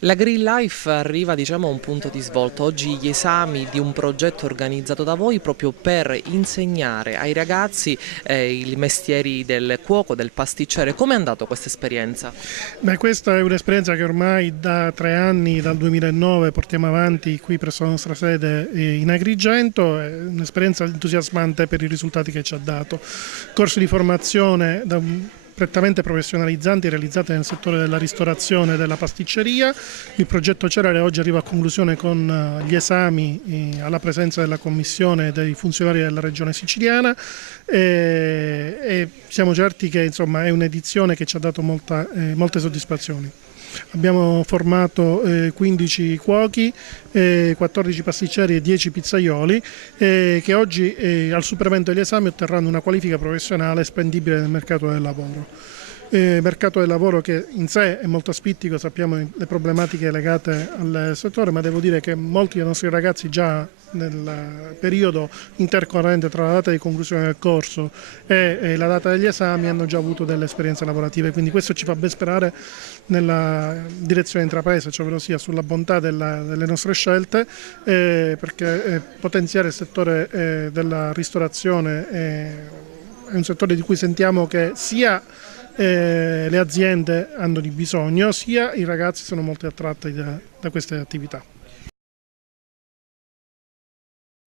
La Green Life arriva, diciamo, a un punto di svolta. Oggi gli esami di un progetto organizzato da voi proprio per insegnare ai ragazzi i mestieri del cuoco, del pasticcere. Come è andata questa esperienza? Beh, questa è un'esperienza che ormai da 3 anni, dal 2009, portiamo avanti qui presso la nostra sede in Agrigento. È un'esperienza entusiasmante per i risultati che ci ha dato. Corsi di formazione prettamente professionalizzanti realizzati nel settore della ristorazione e della pasticceria. Il progetto Cerere oggi arriva a conclusione con gli esami alla presenza della Commissione e dei funzionari della Regione Siciliana e siamo certi che insomma, è un'edizione che ci ha dato molte soddisfazioni. Abbiamo formato 15 cuochi, 14 pasticceri e 10 pizzaioli che oggi al superamento degli esami otterranno una qualifica professionale spendibile nel mercato del lavoro. Mercato del lavoro che in sé è molto aspittico, sappiamo le problematiche legate al settore, ma devo dire che molti dei nostri ragazzi già nel periodo intercorrente tra la data di conclusione del corso e la data degli esami hanno già avuto delle esperienze lavorative, quindi questo ci fa ben sperare nella direzione intrapresa, cioè ovvero sia sulla bontà delle nostre scelte, perché potenziare il settore della ristorazione è un settore di cui sentiamo che sia le aziende hanno di bisogno, sia i ragazzi sono molto attratti da queste attività.